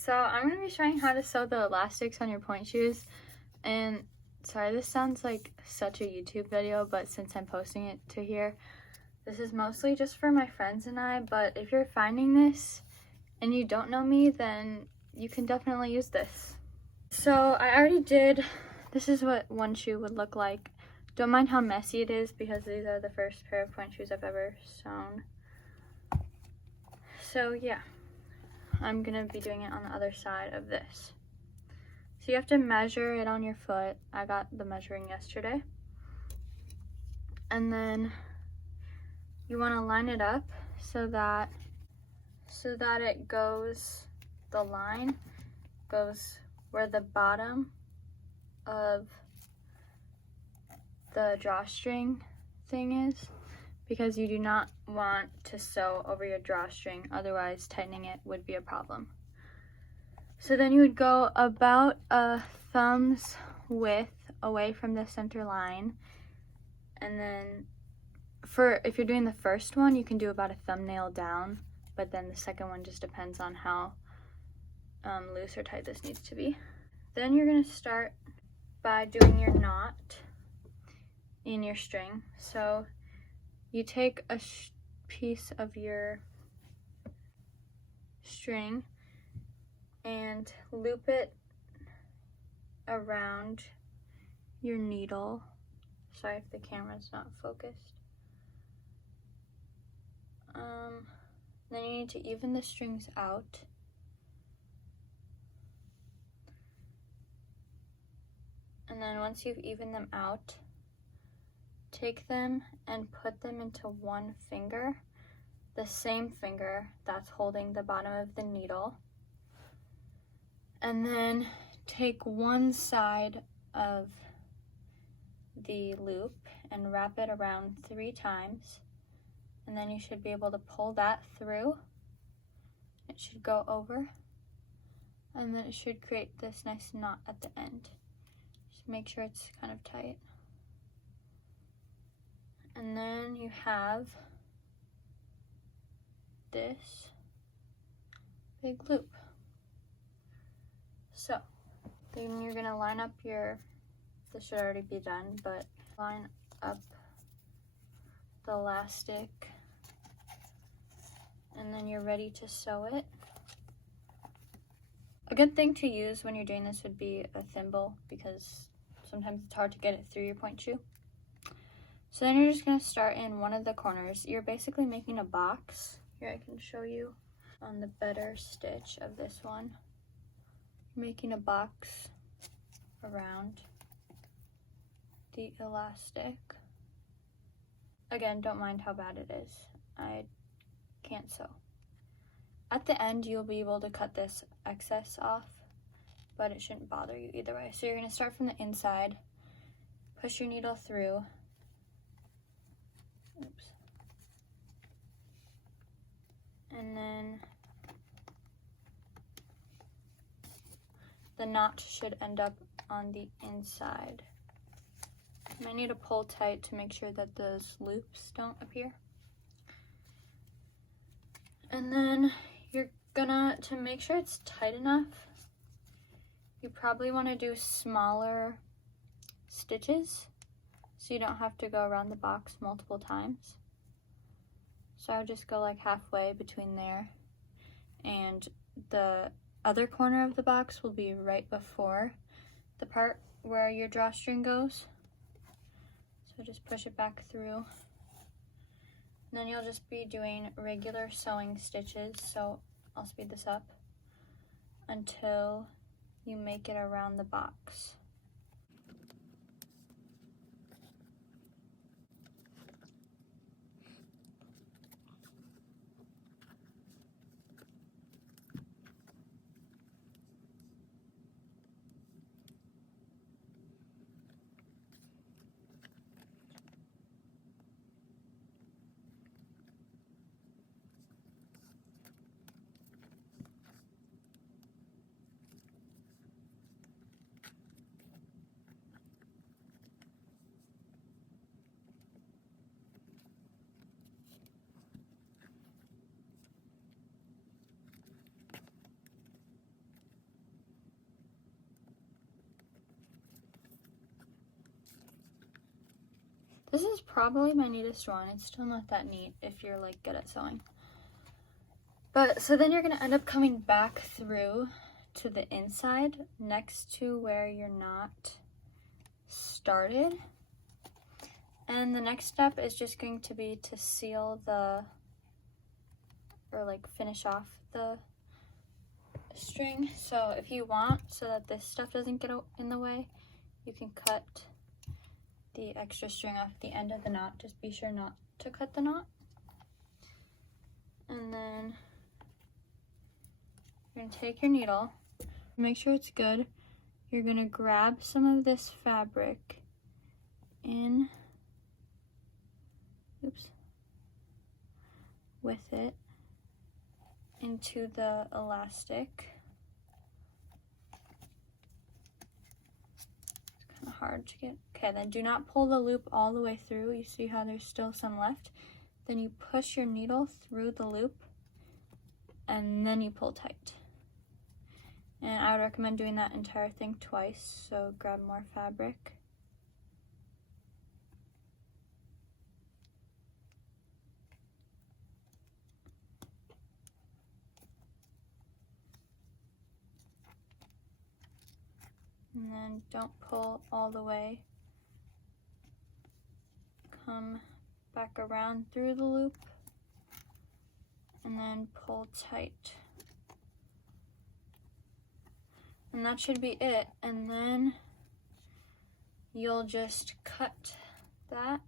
So I'm going to be showing how to sew the elastics on your pointe shoes. And sorry, this sounds like such a YouTube video, but since I'm posting it to here, this is mostly just for my friends and I. But if you're finding this and you don't know me, then you can definitely use this. So I already did, this is what one shoe would look like. Don't mind how messy it is because these are the first pair of pointe shoes I've ever sewn. So yeah, I'm gonna be doing it on the other side of this. So you have to measure it on your foot. I got the measuring yesterday. And then you wanna line it up so that it goes, the line goes where the bottom of the drawstring thing is, because you do not want to sew over your drawstring, otherwise tightening it would be a problem. So then you would go about a thumb's width away from the center line, and then if you're doing the first one, you can do about a thumbnail down, but then the second one just depends on how loose or tight this needs to be. Then you're gonna start by doing your knot in your string. So you take a piece of your string and loop it around your needle. Sorry if the camera's not focused. Then you need to even the strings out. And then once you've evened them out, take them and put them into one finger, the same finger that's holding the bottom of the needle. And then take one side of the loop and wrap it around 3 times. And then you should be able to pull that through. It should go over. And then it should create this nice knot at the end. Just make sure it's kind of tight. And then you have this big loop. So then you're gonna line up this should already be done, but line up the elastic, and then you're ready to sew it. A good thing to use when you're doing this would be a thimble, because sometimes it's hard to get it through your pointe shoe. So then you're just gonna start in one of the corners. You're basically making a box. Here, I can show you on the better stitch of this one. You're making a box around the elastic. Again, don't mind how bad it is. I can't sew. At the end, you'll be able to cut this excess off, but it shouldn't bother you either way. So you're gonna start from the inside, push your needle through. Oops. And then the knot should end up on the inside. You might need to pull tight to make sure that those loops don't appear. And then you're gonna, to make sure it's tight enough, you probably want to do smaller stitches so you don't have to go around the box multiple times. So I would just go like halfway between there, and the other corner of the box will be right before the part where your drawstring goes. So just push it back through. And then you'll just be doing regular sewing stitches, so I'll speed this up, until you make it around the box. This is probably my neatest one. It's still not that neat if you're like good at sewing. But so then you're gonna end up coming back through to the inside next to where your knot started. And the next step is just going to be to seal the, or like finish off the string. So if you want, so that this stuff doesn't get in the way, you can cut the extra string off the end of the knot. Just be sure not to cut the knot. And then you're gonna take your needle, make sure it's good. You're gonna grab some of this fabric in, with it into the elastic. It's kind of hard to get. Okay, then do not pull the loop all the way through. You see how there's still some left? Then you push your needle through the loop and then you pull tight. And I would recommend doing that entire thing twice, so grab more fabric. And then don't pull all the way. Come back around through the loop and then pull tight. And that should be it. And then you'll just cut that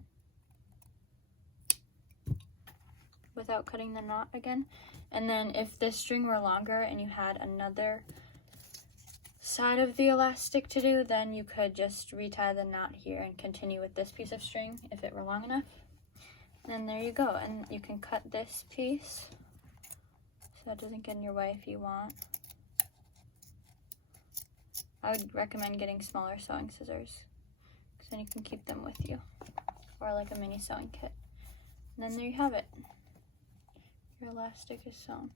without cutting the knot again. And then if this string were longer and you had another side of the elastic to do, then you could just retie the knot here and continue with this piece of string if it were long enough. And there you go. And you can cut this piece so it doesn't get in your way if you want. I would recommend getting smaller sewing scissors because then you can keep them with you, or like a mini sewing kit. And then there you have it. Your elastic is sewn.